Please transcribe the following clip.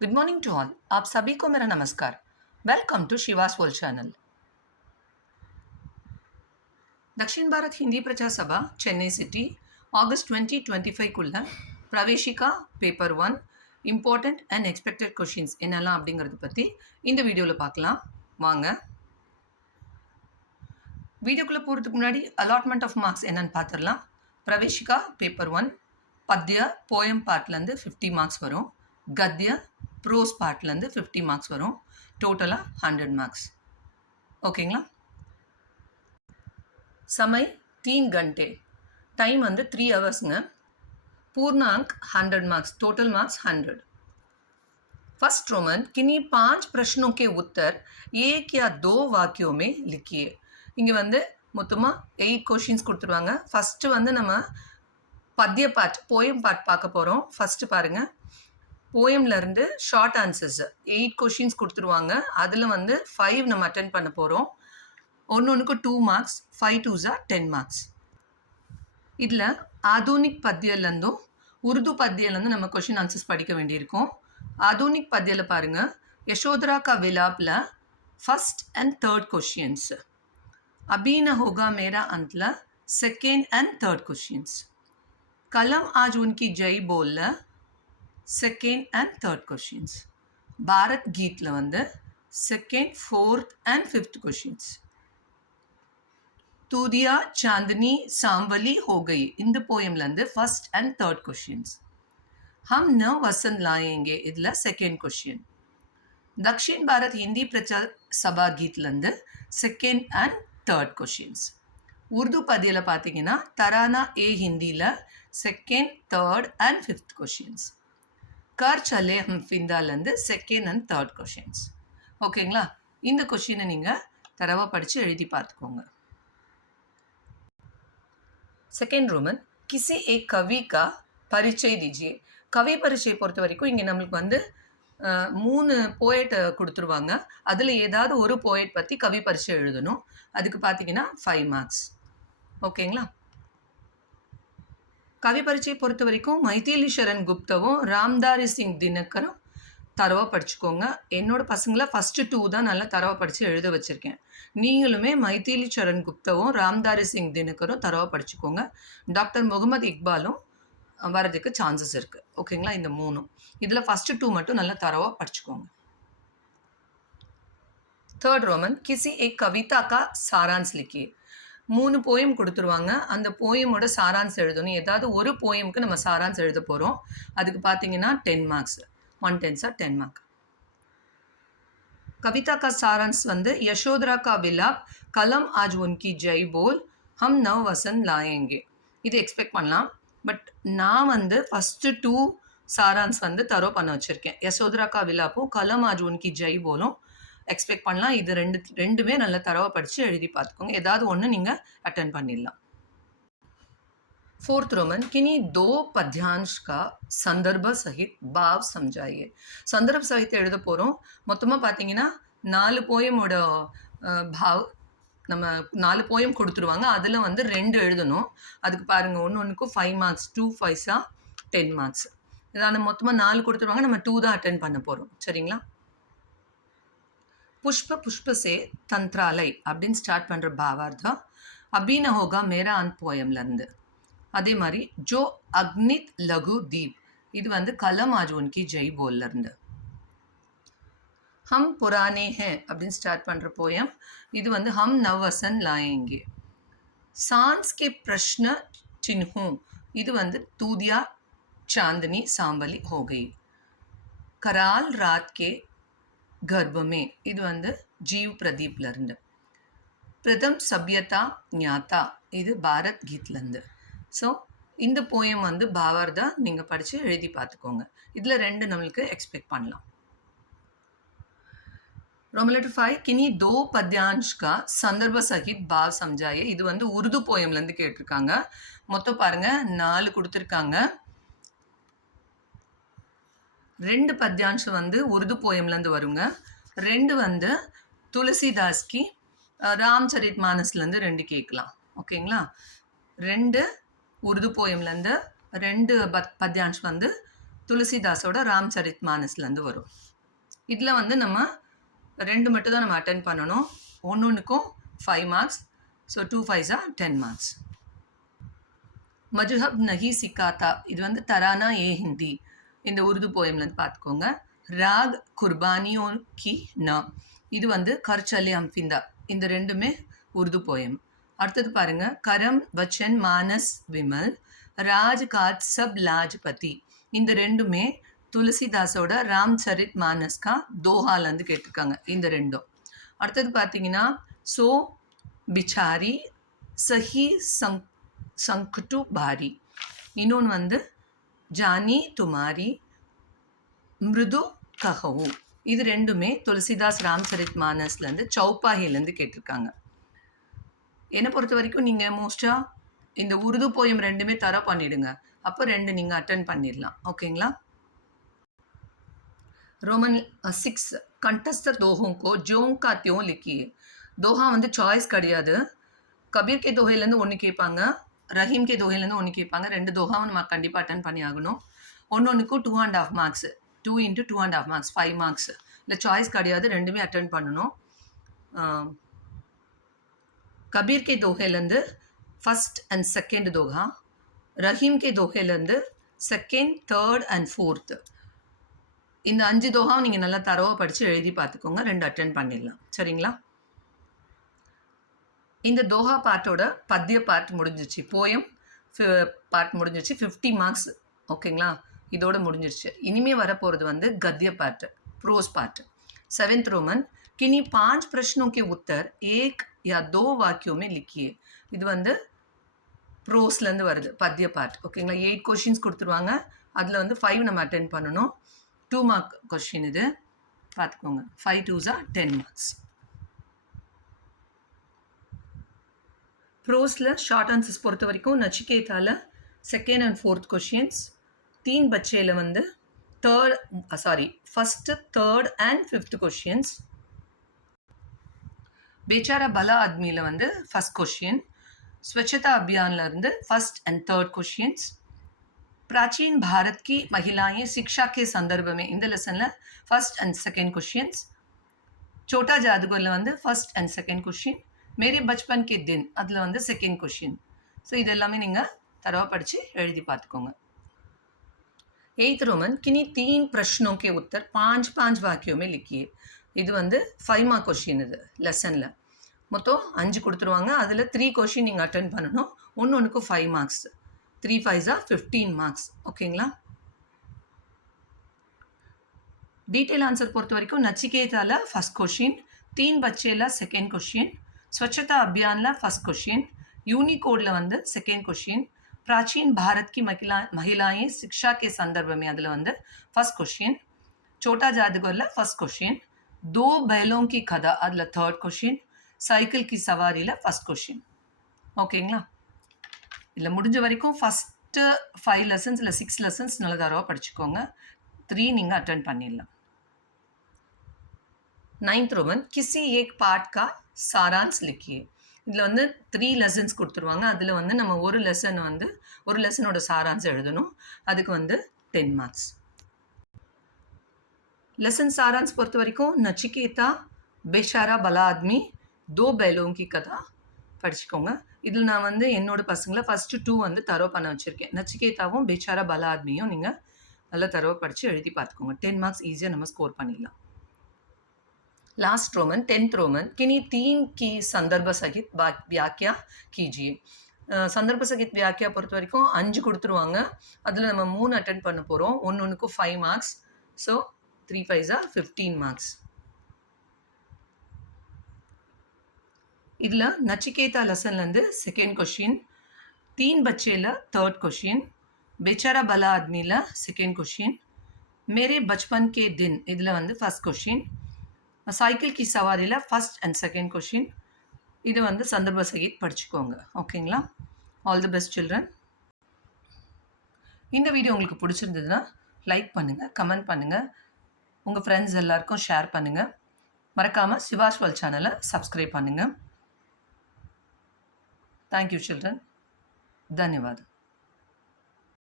Good morning to all. आप सभी को मेरा नमस्कार। Welcome to Shivas world channel. Dakshina Bharat Hindi Prachar Sabha Chennai city August 2025 Praveshika paper 1 important and expected questions என்னெல்லாம் அப்படிங்கிறத பற்றி இந்த வீடியோவில் பார்க்கலாம் வாங்க. வீடியோக்குள்ளே போகிறதுக்கு முன்னாடி அலாட்மெண்ட் ஆஃப் மார்க்ஸ் என்னன்னு பார்த்துடலாம். பிரவேசிகா பேப்பர் 1 பத்ய போயம் பார்ட்லேருந்து 50 மார்க்ஸ் வரும். கத்ய ப்ரோஸ் பார்ட்லேருந்து 50 மார்க்ஸ் வரும். டோட்டலாக 100 மார்க்ஸ். ஓகேங்களா? समय 3 घंटे, टाइम வந்து 3 ஹவர்ஸுங்க. पूर्णांक 100 marks, total marks 100. First Roman किन्हीं 5 प्रश्नों के उत्तर एक या 2 वाक्यों में लिखिए. இங்கே வந்து மொத்தமாக 8 கொஷின்ஸ் கொடுத்துருவாங்க. ஃபஸ்ட்டு வந்து நம்ம பத்திய பார்ட் போயம் பார்ட் பார்க்க போகிறோம். ஃபஸ்ட்டு பாருங்கள், போயம்லேருந்து ஷார்ட் ஆன்சர்ஸ் 8 கொஷின்ஸ் கொடுத்துருவாங்க. அதில் வந்து 5 நம்ம அட்டென்ட் பண்ண போகிறோம். ஒன்று 2 மார்க்ஸ், 5 2s 10 மார்க்ஸ். இதில் ஆதுனிக் பத்தியிலேருந்தும் உருது பத்தியிலேருந்து நம்ம கொஷின் ஆன்சர்ஸ் படிக்க வேண்டியிருக்கும். ஆதுனிக் பத்தியில் பாருங்கள், யசோதரா கா விலாப்பில் ஃபஸ்ட் அண்ட் தேர்ட் கொஷின்ஸ், अभी न होगा मेरा अंतला सेकेंड एंड थर्ड क्वेश्चंस, कलम आज उनकी जय बोल second and third questions, Bharat गीतல வந்து second fourth and fifth questions, तूदिया चांदनी सांवली हो गई இந்த போயம்லேருந்து ஃபர்ஸ்ட் அண்ட் தேர்ட் கொஷின்ஸ், हम न वसंत लाएंगे இதில் செகண்ட் கொஷின், दक्षिण भारत हिंदी प्रचार सभा गीतலேருந்து second and third questions, Urdu பதியில் பார்த்தீங்கன்னா தரானா ஏ ஹிந்தியில் second third and fifth questions, கர் சலே ஹம் ஃபிந்தாலேருந்து செகண்ட் அண்ட் தேர்ட் கொஷின்ஸ். ஓகேங்களா? இந்த கொஷினை நீங்கள் தரவாக படித்து எழுதி பார்த்துக்கோங்க. செகண்ட் रोमन किसी एक कवि का परिचय दीजिए. கவி பரிச்சை பொறுத்த வரைக்கும் இங்கே நம்மளுக்கு வந்து 3 போயட் கொடுத்துருவாங்க. அதில் ஏதாவது ஒரு போயட் பற்றி கவி பரிச்சை எழுதணும். அதுக்கு பார்த்தீங்கன்னா 5 மார்க்ஸ். ஓகேங்களா? கவி பரிச்சை பொறுத்த வரைக்கும் மைதிலி சரண் குப்தாவும் ராம்தாரி சிங் தினகரும் தரவாக படிச்சுக்கோங்க. என்னோட பசங்களை ஃபஸ்ட்டு 2 தான் நல்லா தரவாக படித்து எழுத வச்சுருக்கேன். நீங்களுமே மைதிலி சரண் குப்தாவும் ராம்தாரி சிங் தினகரும் தரவாக படிச்சுக்கோங்க. டாக்டர் முகமது இக்பாலும் வரதுக்கு சான்சஸ் இருக்குது. ஓகேங்களா? இந்த 3 இதில் ஃபஸ்ட்டு 2 மட்டும் நல்லா தரவாக படிச்சுக்கோங்க. தேர்ட் ரோமன் கிசி ஏக் கவிதா கா சாரான்ஸ் லிக்கியே. 3 போயம் கொடுத்துருவாங்க. அந்த போயமோட சாரான்ஸ் எழுதணும். ஏதாவது ஒரு போயமுக்கு நம்ம சாரான்ஸ் எழுத போகிறோம். அதுக்கு பார்த்தீங்கன்னா 10 மார்க்ஸ், 1 10s 10 மார்க். कविता का सारांश வந்து யசோதரா கா விலாப், கலம் ஆஜ் உன்கி ஜெய் போல், ஹம் நவ் வசந்த் லாயேங்கே. இது எக்ஸ்பெக்ட் பண்ணலாம். பட் நான் வந்து ஃபஸ்ட்டு 2 சாரான்ஸ் வந்து தரோ பண்ண வச்சுருக்கேன். யசோதரா கா விலாப்பும் கலம் ஆஜ் உன்கி ஜெய் போலும் எக்ஸ்பெக்ட் பண்ணலாம். இது ரெண்டுமே நல்ல தரவை படித்து எழுதி பார்த்துக்கோங்க. ஏதாவது ஒன்று நீங்கள் அட்டென்ட் பண்ணிடலாம். फोर्थ रोमन किन्हीं 2 पद्यांश का संदर्भ सहित भाव समझाइए. संदर्भ सहित எழுத போகிறோம். மொத்தமாக பார்த்தீங்கன்னா 4 போயமோட பாவ் நம்ம 4 போயம் கொடுத்துருவாங்க. அதில் வந்து 2 எழுதணும். அதுக்கு பாருங்கள், ஒன்றுக்கும் 5 மார்க்ஸ், 2 5s 10 மார்க்ஸ். இதான மொத்தமாக 4 கொடுத்துருவாங்க. நம்ம 2 தான் அட்டென்ட் பண்ண போகிறோம். சரிங்களா? पुष्प पुष्प से तंत्रालय அப்படின்னு ஸ்டார்ட் பண்ணுற பாவார்த்தம் अभी न होगा मेरा अंत போயம்லேருந்து. அதே மாதிரி ஜோ அக்னித் லகு தீப் இது வந்து கலம் ஆஜ் உன்கி ஜெய் போல்லேருந்து. ஹம் புரானே ஹே அப்படின்னு ஸ்டார்ட் பண்ணுற போயம் இது வந்து ஹம் நவ் வசந்த் லாயேங்கே. சான்ஸ் கே பிரஷ்ன சின்ஹூம் இது வந்து தூதியா சாந்தனி சாம்பலி ஹோ கயி. கரால் ராத் கே கர்ப்பமே இது வந்து ஜீவ் பிரதீப்லேருந்து. பிரதம் சபியதா ஞாத்தா இது பாரத் கீத்லேருந்து. ஸோ இந்த போயம் வந்து பாவார்தா நீங்கள் படித்து எழுதி பார்த்துக்கோங்க. இதில் 2 நம்மளுக்கு எக்ஸ்பெக்ட் பண்ணலாம். रोमन लेटर 5 किन्हीं 2 पद्यांश का संदर्भ सहित भाव समझाइए. இது வந்து உருது போயம்லேருந்து கேட்டிருக்காங்க. மொத்தம் பாருங்கள் 4 கொடுத்துருக்காங்க. 2 பத்யான்ஷம் வந்து உருது போயம்லேருந்து வருங்க. 2 வந்து துளசிதாஸ்கி ராம்சரித் மானஸ்லேருந்து 2 கேட்கலாம். ஓகேங்களா? 2 உருது போயம்லேருந்து 2 பத்யான்ஷ் வந்து துளசிதாஸோட ராம்சரித் மானஸ்லேருந்து வரும். இதில் வந்து நம்ம 2 மட்டும் தான் நம்ம அட்டென்ட் பண்ணணும். ஒன்றுக்கும் 5 marks. So 2 5s are 10 marks. மஜ்ஹப் நஹி சிக்காத்தா, இது வந்து தரானா ஏ ஹிந்தி, இந்த உருது போயம்லேருந்து பார்த்துக்கோங்க. ராக் குர்பானியோ கி ந, இது வந்து கர்ச்சலே அம்ஃபிந்தா, இந்த ரெண்டுமே உருது போயம். அடுத்தது பாருங்க, கரம் வச்சன் மானஸ் விமல் ராஜ் காட் சப் லாஜ்பதி, இந்த ரெண்டுமே துளசிதாஸோட ராம்சரித் மானஸ்கா தோஹாலேருந்து கேட்டிருக்காங்க, இந்த ரெண்டும். அடுத்தது பார்த்தீங்கன்னா, சோ பிச்சாரி சஹி சங்க்டு பாரி, இன்னொன்று வந்து ஜானி துமாரி மிருது கஹவு, இது ரெண்டுமே துளசிதாஸ் ராம்சரித் மானஸ்லேருந்து சௌப்பாஹிலேருந்து கேட்டிருக்காங்க. என்னை பொறுத்த வரைக்கும் நீங்கள் மோஸ்ட்டாக இந்த உருது போயம் ரெண்டுமே தர பண்ணிவிடுங்க, அப்போ 2 நீங்கள் அட்டன் பண்ணிடலாம். ஓகேங்களா? रोमन 6 कंठस्थ दोहों को ज्यों का त्यों लिखिए. दोहा வந்து சாய்ஸ் கிடையாது. கபீர் கே தோஹைலேருந்து 1 கேட்பாங்க, ரஹீம் கே தோஹைலேருந்து 1 கேட்பாங்க. 2 தோஹாவும் நம்ம கண்டிப்பாக அட்டன் பண்ணி ஆகணும். ஒன்றுக்கும் 2.5 மார்க்ஸ், 2 × 2.5 மார்க்ஸ், 5 மார்க்ஸ். இல்லை சாய்ஸ் கிடையாது, ரெண்டுமே அட்டன் பண்ணணும். கபீர் கே தோஹைலேருந்து ஃபஸ்ட் அண்ட் செகண்ட் தோஹா, ரஹீம் கே தோஹைலேருந்து செகண்ட், தேர்ட் அண்ட் ஃபோர்த்து. இந்த 5 தோஹாவும் நீங்கள் நல்லா தரவாக படித்து எழுதி பார்த்துக்கோங்க, 2 அட்டென்ட் பண்ணிடலாம். சரிங்களா? இந்த தோஹா பார்ட்டோட பத்திய பார்ட் முடிஞ்சிச்சு, போயம் பார்ட் முடிஞ்சிச்சு, 50 மார்க்ஸ். ஓகேங்களா? இதோட முடிஞ்சிருச்சு. இனிமேல் வரப்போகிறது வந்து கத்திய part, pros part. 7th Roman किन्हीं 5 प्रश्नों के उत्तर 1 या 2 वाक्यों में लिखिए. இது வந்து ப்ரோஸ்லேருந்து வருது, பத்திய பார்ட். ஓகேங்களா? 8 கொஷின்ஸ் கொடுத்துருவாங்க, அதில் வந்து 5 நம்ம அட்டென்ட் பண்ணணும். 2 மார்க் கொஷின் இது, பார்த்துக்கோங்க. 5 2s are 10 மார்க்ஸ். ப்ரோஸில் ஷார்ட் ஆன்சர்ஸ் பொறுத்த வரைக்கும் நச்சிகேதாவில் 2nd and 4th கொஷின்ஸ், 3 பச்சையில் வந்து first 3rd and 5th questions, बेचारा भला आदमीல வந்து ஃபஸ்ட் கொஷின், स्वच्छता अभियानல இருந்து फर्स्ट and थर्ड क्वेश्चंस, प्राचीन भारत की महिलाएं शिक्षा के संदर्भ में இந்த லெசன்ல फर्स्ट and सेकंड क्वेश्चंस, छोटा जादूगरல வந்து फर्स्ट and सेकंड क्वेश्चन, मेरे बचपन के दिन அதுல வந்து செகண்ட் क्वेश्चन. ஸோ இது எல்லாமே நீங்கள் தரவா படித்து எழுதி பார்த்துக்கோங்க. 8th रोमन किन्हीं 3 प्रश्नों के उत्तर 5 वाक्यों में लिखिए. இது வந்து 5 மார்க் கொஷின். இது லெசனில் மொத்தம் 5 கொடுத்துருவாங்க, அதில் 3 கொஷின் நீங்கள் அட்டன் பண்ணணும். ஒன்றுக்கும் 5 மார்க்ஸ், 3 5s are 15 மார்க்ஸ். ஓகேங்களா? டீட்டெயில் ஆன்சர் பொறுத்த வரைக்கும் நச்சிகேதாவில் ஃபஸ்ட் கொஷின், 3 பச்சேல செகண்ட் கொஷின், ஸ்வச்சதா அபியானில் ஃபஸ்ட் கொஷின், யூனிகோடில் வந்து செகண்ட் கொஷின், प्राचीन भारत की महिलाएं शिक्षा के संदर्भ में அதில் வந்து ஃபஸ்ட் கொஷின், छोटा जादूगरல ஃபஸ்ட் கொஷின், 2 बैलों की कथा அதில் थर्ड கொஷின், சைக்கிள் கி சவாரியில் ஃபஸ்ட் கொஷின். ஓகேங்களா? இல்லை முடிஞ்ச வரைக்கும் ஃபஸ்ட்டு 5 லெசன்ஸ் இல்லை 6 லெசன்ஸ் நல்ல தரவாக படிச்சுக்கோங்க, 3 நீங்கள் அட்டென்ட் பண்ணிடலாம். 9th रोमन किसी एक पार्ट का सारांश लिखिए. இதில் வந்து 3 லெசன்ஸ் கொடுத்துருவாங்க, அதில் வந்து நம்ம ஒரு லெசனோட சாராம்சம் எழுதணும், அதுக்கு வந்து 10 மார்க்ஸ். லெசன் சாராம்ஸ் பொறுத்த வரைக்கும் நச்சிகேதா, बेचारा भला आदमी, 2 बैलों की कथा படிச்சுக்கோங்க. இதில் நான் வந்து என்னோட பசங்களை ஃபஸ்ட்டு 2 வந்து தரவு பண்ண வச்சுருக்கேன். நச்சிகேதாவும் बेचारा भला आदमीயும் நீங்கள் நல்லா தரவை படித்து எழுதி பார்த்துக்கோங்க, 10 மார்க்ஸ் ஈஸியாக நம்ம ஸ்கோர் பண்ணிடலாம். लास्ट रोमन 10th रोमन किन्हीं 3 की संदर्भ सहित व्याख्या कीजिए. संदर्भ सहित व्याख्या பொறுத்த வரைக்கும் 5 கொடுத்துருவாங்க, அதில் நம்ம 3 அட்டென்ட் பண்ண போகிறோம். ஒன்றுக்கும் 5 marks. So 3 5s are 15 marks. இதில் நச்சிகேதா லெசன்லேருந்து செகண்ட் கொஷின், 3 பச்சேல थर्ड கொஷின், बेचारा भला आदमीல செகண்ட் கொஷின், मेरे बचपन के दिन இதில் வந்து first question, cycle Ki சவாரியில் first and second question. இது வந்து சந்தர்ப்ப சகித் படிச்சுக்கோங்க. ஓகேங்களா? All the best children. இந்த வீடியோ உங்களுக்கு பிடிச்சிருந்ததுன்னா லைக் பண்ணுங்கள், கமெண்ட் பண்ணுங்கள், உங்கள் ஃப்ரெண்ட்ஸ் எல்லாருக்கும் ஷேர் பண்ணுங்கள். மறக்காமல் சிவாஸ் வேர்ல்ட் சேனலை சப்ஸ்கிரைப் பண்ணுங்கள். Thank you children. தன்யவாத்.